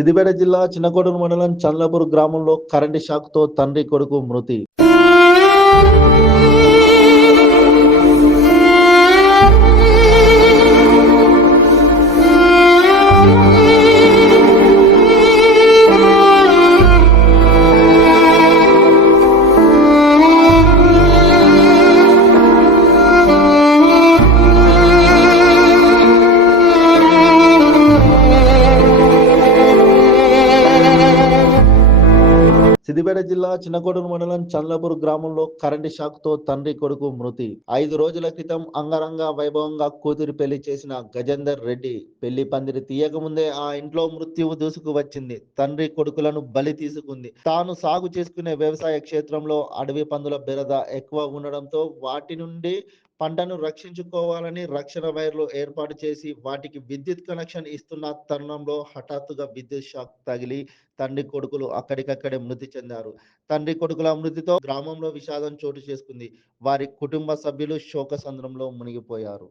సిద్దిపేట జిల్లా చిన్నకోడూరు మండలం చంద్రపూర్ గ్రామంలో కరెంటు షాక్‌తో తండ్రి, కొడుకు మృతి. సిద్దిపేట జిల్లా చిన్నకోడూరు మండలం చంద్రపూర్ గ్రామంలో కరెంటు షాక్‌తో తండ్రి, కొడుకు మృతి. 5 రోజుల క్రితం అంగరంగ వైభవంగా కూతురి పెళ్లి చేసిన గజేందర్ రెడ్డి పెళ్లి పందిరి తీయకముందే ఆ ఇంట్లో మృత్యువు దూసుకు వచ్చింది. తండ్రి, కొడుకులను బలి తీసుకుంది. తాను సాగు చేసుకునే వ్యవసాయ క్షేత్రంలో అడవి పందుల బెడద ఎక్కువ ఉండడంతో వాటి నుండి పంటను రక్షించుకోవాలని రక్షణ వైర్లు ఏర్పాటు చేసి వాటికి విద్యుత్ కనెక్షన్ ఇస్తున్న తరుణంలో హఠాత్తుగా విద్యుత్ షాక్ తగిలి తండ్రి, కొడుకులు అక్కడికక్కడే మృతి చెందారు. తండ్రి, కొడుకుల మృతితో గ్రామంలో విషాదం చోటు చేసుకుంది. వారి కుటుంబ సభ్యులు శోకసంద్రంలో మునిగిపోయారు.